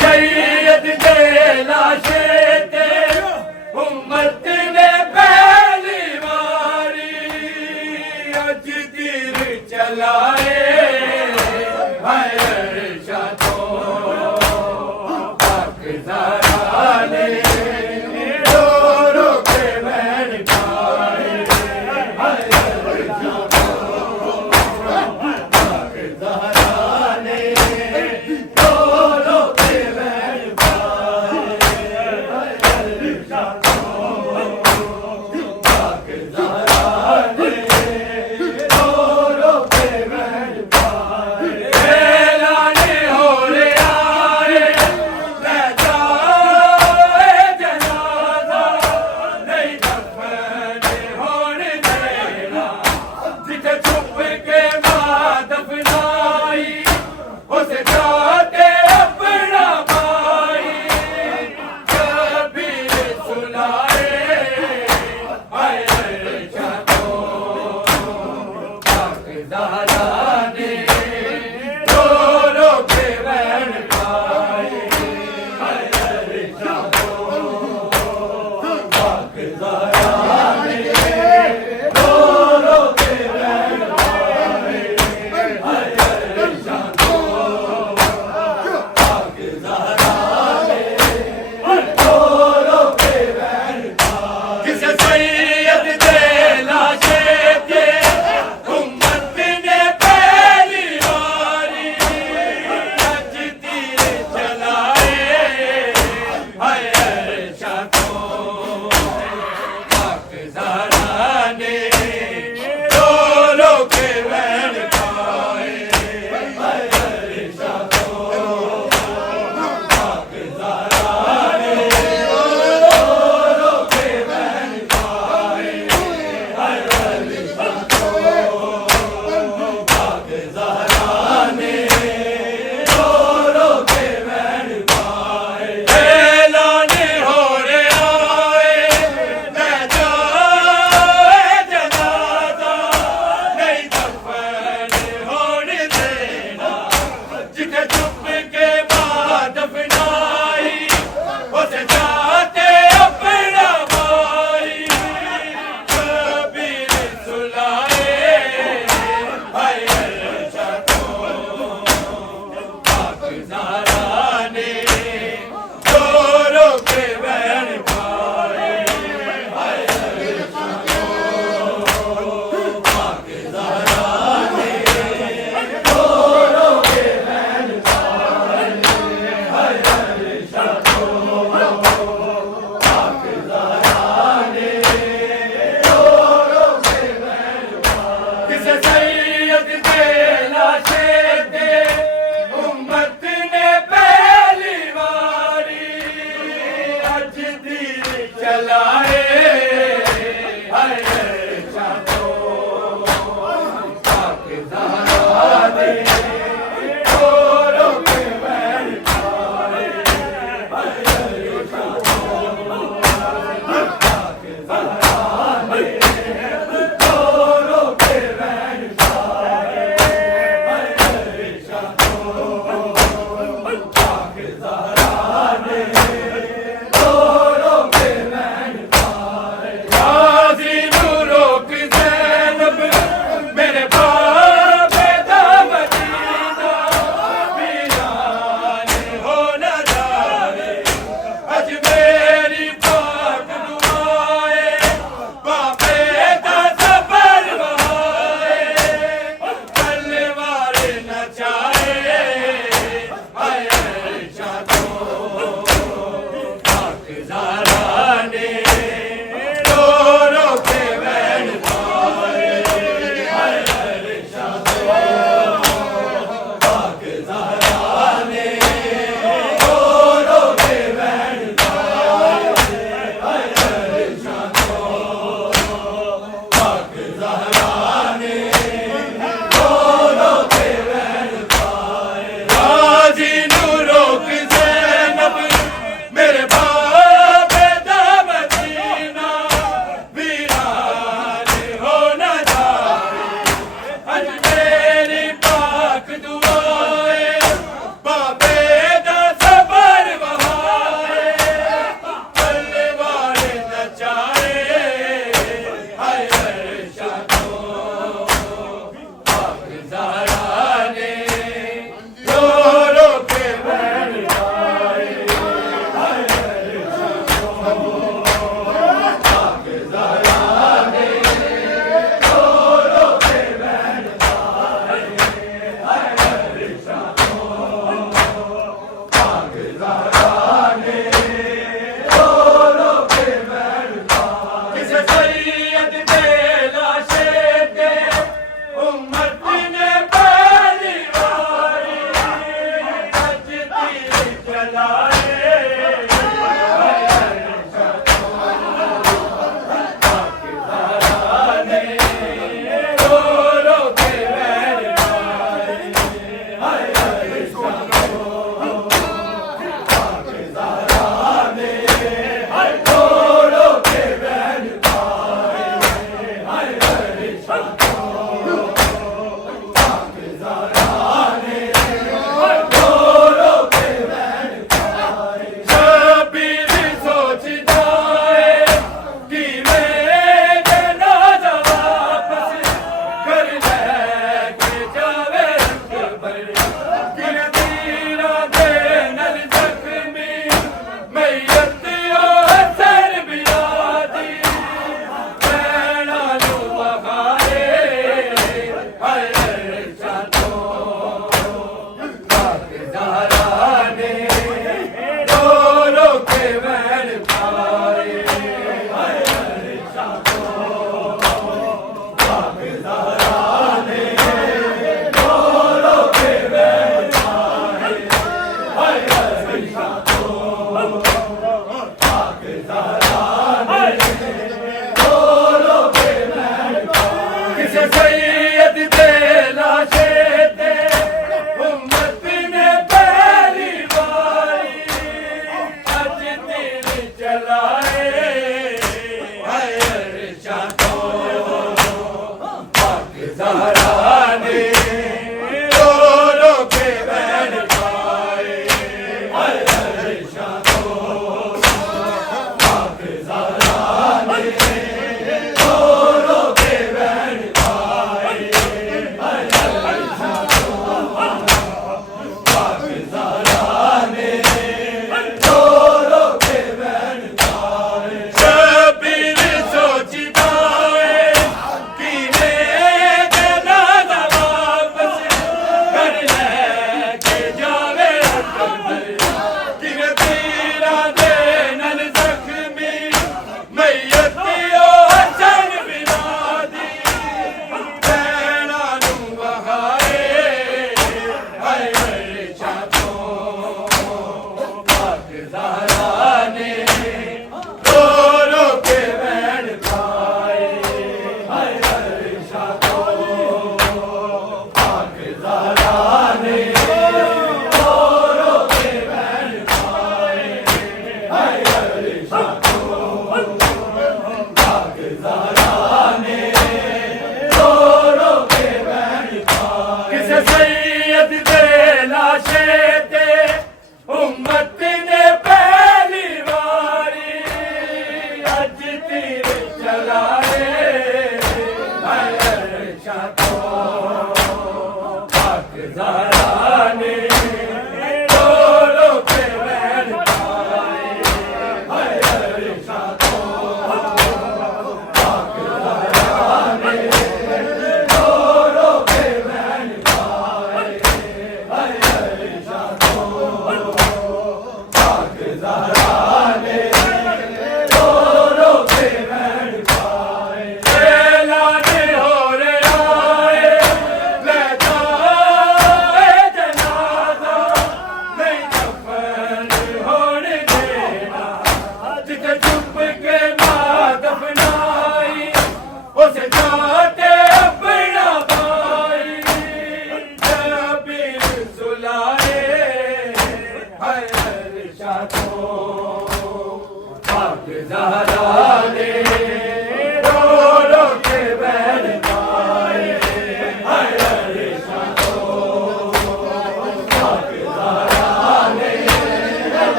सैयद दे लाशे ते उम्मत ने पहली बारी अज तीर चलाए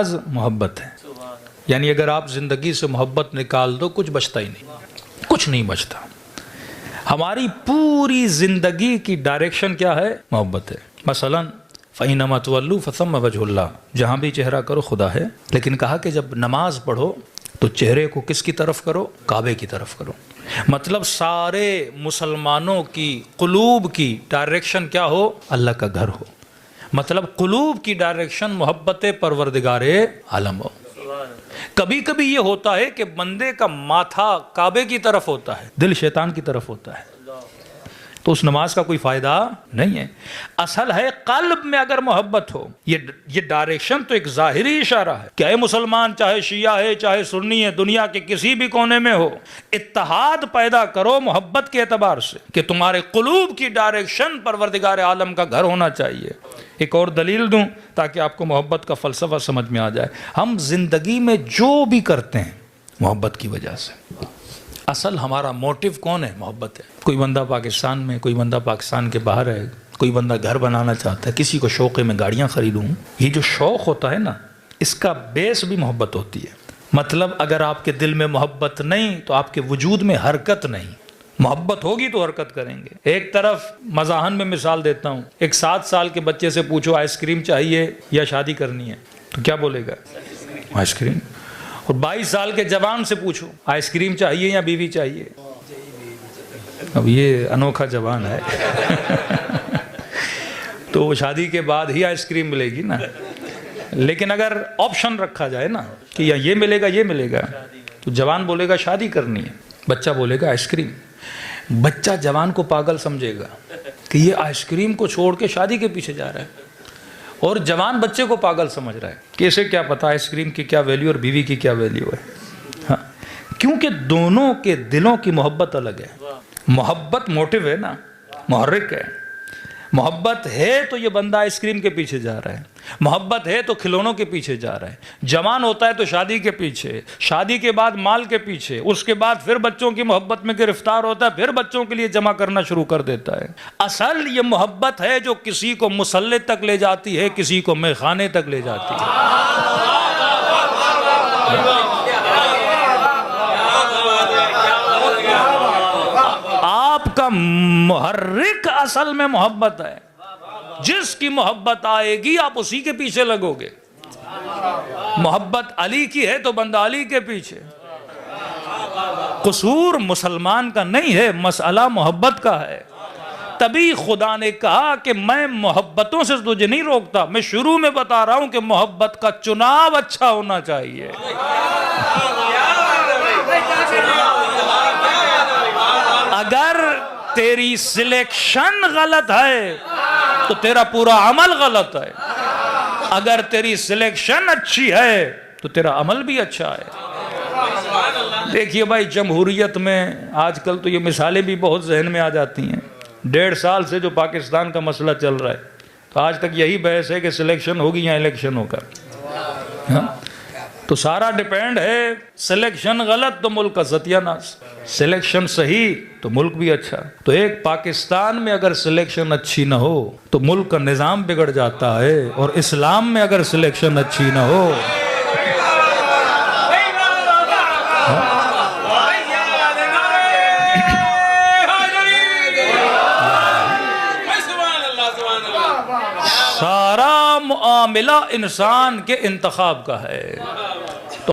इलाज मोहब्बत है। यानी अगर आप ज़िंदगी से मोहब्बत निकाल दो कुछ बचता ही नहीं, कुछ नहीं बचता। हमारी पूरी ज़िंदगी की डायरेक्शन क्या है? मोहब्बत है। मसलन फ़इन्नमा तुवल्लू फ़थम्म वजहुल्लाह, जहाँ भी चेहरा करो खुदा है। लेकिन कहा कि जब नमाज पढ़ो तो चेहरे को किसकी तरफ करो? काबे की तरफ करो। मतलब सारे मुसलमानों की कुलूब की डायरेक्शन क्या हो? अल्लाह का घर हो। मतलब कुलूब की डायरेक्शन मोहब्बत परवरदिगारे आलम हो। कभी कभी ये होता है कि बंदे का माथा काबे की तरफ होता है, दिल शैतान की तरफ होता है, तो उस नमाज का कोई फायदा नहीं है। असल है कल्ब में अगर मोहब्बत हो। ये डायरेक्शन तो एक जाहिरी इशारा है, चाहे मुसलमान, चाहे शिया है, चाहे सुन्नी है, दुनिया के किसी भी कोने में हो, इत्तेहाद पैदा करो मोहब्बत के एतबार से कि तुम्हारे कुलूब की डायरेक्शन परवरदिगार आलम का घर होना चाहिए। एक और दलील दूं ताकि आपको मोहब्बत का फ़लसफ़ा समझ में आ जाए। हम जिंदगी में जो भी करते हैं मोहब्बत की वजह से। असल हमारा मोटिव कौन है? मोहब्बत है। कोई बंदा पाकिस्तान में, कोई बंदा पाकिस्तान के बाहर है, कोई बंदा घर बनाना चाहता है, किसी को शौक़ है मैं गाड़ियाँ खरीदूँ। ये जो शौक़ होता है ना, इसका बेस भी मोहब्बत होती है। मतलब अगर आपके दिल में मोहब्बत नहीं तो आपके वजूद में हरकत नहीं। मोहब्बत होगी तो हरकत करेंगे। एक तरफ मज़ाहन में मिसाल देता हूँ, एक 7 साल के बच्चे से पूछो आइसक्रीम चाहिए या शादी करनी है, तो क्या बोलेगा? आइसक्रीम। और 22 साल के जवान से पूछो आइसक्रीम चाहिए या बीवी चाहिए। अब ये अनोखा जवान है तो शादी के बाद ही आइसक्रीम मिलेगी ना। लेकिन अगर ऑप्शन रखा जाए ना कि या ये मिलेगा ये मिलेगा, तो जवान बोलेगा शादी करनी है, बच्चा बोलेगा आइसक्रीम। बच्चा जवान को पागल समझेगा कि ये आइसक्रीम को छोड़ के शादी के पीछे जा रहा है, और जवान बच्चे को पागल समझ रहा है कि इसे क्या पता आइसक्रीम की क्या वैल्यू और बीवी की क्या वैल्यू है। हाँ, क्योंकि दोनों के दिलों की मोहब्बत अलग है। मोहब्बत मोटिव है ना, मुहर्रिक है। मोहब्बत है तो ये बंदा आइसक्रीम के पीछे जा रहा है, मोहब्बत है तो खिलौनों के पीछे जा रहा है। जवान होता है तो शादी के पीछे, शादी के बाद माल के पीछे, उसके बाद फिर बच्चों की मोहब्बत में गिरफ्तार होता है, फिर बच्चों के लिए जमा करना शुरू कर देता है। असल ये मोहब्बत है जो किसी को मुसल्ले तक ले जाती है, किसी को मेखाने तक ले जाती है। आपका मुहर्रिक असल में मोहब्बत है। जिसकी मोहब्बत आएगी आप उसी के पीछे लगोगे। मोहब्बत अली की है तो बंदा अली के पीछे। कसूर मुसलमान का नहीं है, मसला मोहब्बत का है। तभी खुदा ने कहा कि मैं मोहब्बतों से तुझे नहीं रोकता, मैं शुरू में बता रहा हूं कि मोहब्बत का चुनाव अच्छा होना चाहिए। अगर तेरी सिलेक्शन गलत है तो तेरा पूरा अमल गलत है। अगर तेरी सिलेक्शन अच्छी है तो तेरा अमल भी अच्छा है। देखिए भाई, जमहूरियत में आजकल तो ये मिसालें भी बहुत जहन में आ जाती हैं। 1.5 साल से जो पाकिस्तान का मसला चल रहा है, तो आज तक यही बहस है कि सिलेक्शन होगी या इलेक्शन होगा। हाँ? तो सारा डिपेंड है, सिलेक्शन गलत तो मुल्क का सत्यानाश, सिलेक्शन सही तो मुल्क भी अच्छा। तो एक पाकिस्तान में अगर सिलेक्शन अच्छी ना हो तो मुल्क का निज़ाम बिगड़ जाता है, और इस्लाम में अगर सिलेक्शन अच्छी ना हो सारा मुआमिला इंसान के इंतखाब का है।